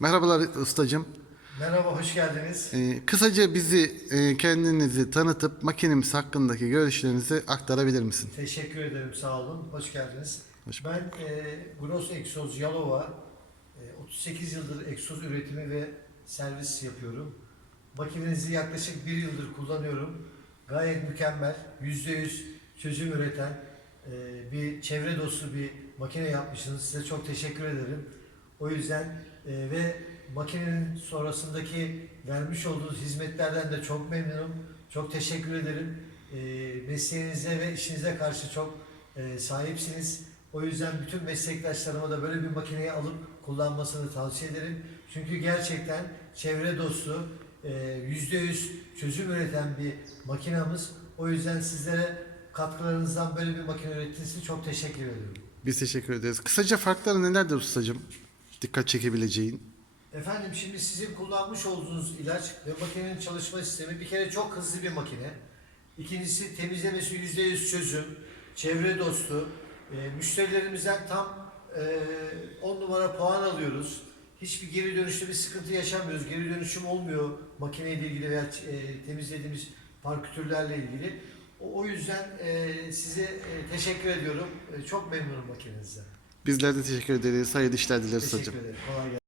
Merhabalar ustacığım. Merhaba, hoş geldiniz. Kısaca bizi, kendinizi tanıtıp makinemiz hakkındaki görüşlerinizi aktarabilir misin? Teşekkür ederim, sağ olun. Hoş geldiniz. Hoş bulduk. Ben Gross Egzoz Yalova, 38 yıldır egzoz üretimi ve servis yapıyorum. Makinenizi yaklaşık bir yıldır kullanıyorum. Gayet mükemmel, %100 çözüm üreten bir çevre dostu bir makine yapmışsınız. Size çok teşekkür ederim. O yüzden ve makinenin sonrasındaki vermiş olduğunuz hizmetlerden de çok memnunum. Çok teşekkür ederim. Mesleğinize ve işinize karşı çok sahipsiniz. O yüzden bütün meslektaşlarıma da böyle bir makineyi alıp kullanmasını tavsiye ederim. Çünkü gerçekten çevre dostu, %100 çözüm üreten bir makinamız. O yüzden sizlere katkılarınızdan böyle bir makine ürettiğiniz için çok teşekkür ediyorum. Biz teşekkür ederiz. Kısaca farkları nelerdir ustacığım? Dikkat çekebileceğin. Efendim, şimdi sizin kullanmış olduğunuz ilaç ve makinenin çalışma sistemi bir kere çok hızlı bir makine. İkincisi, temizlemesi %100 çözüm, çevre dostu. Müşterilerimizden tam 10 numara puan alıyoruz. Hiçbir geri dönüşte bir sıkıntı yaşamıyoruz. Geri dönüşüm olmuyor makineyle ilgili veya temizlediğimiz parkütürlerle ilgili. O yüzden size teşekkür ediyorum. Çok memnunum makinenizden. Bizler de teşekkür ederiz. Hayırlı işler dileriz Teşekkür ustacığım. ederim. Kolay gelsin.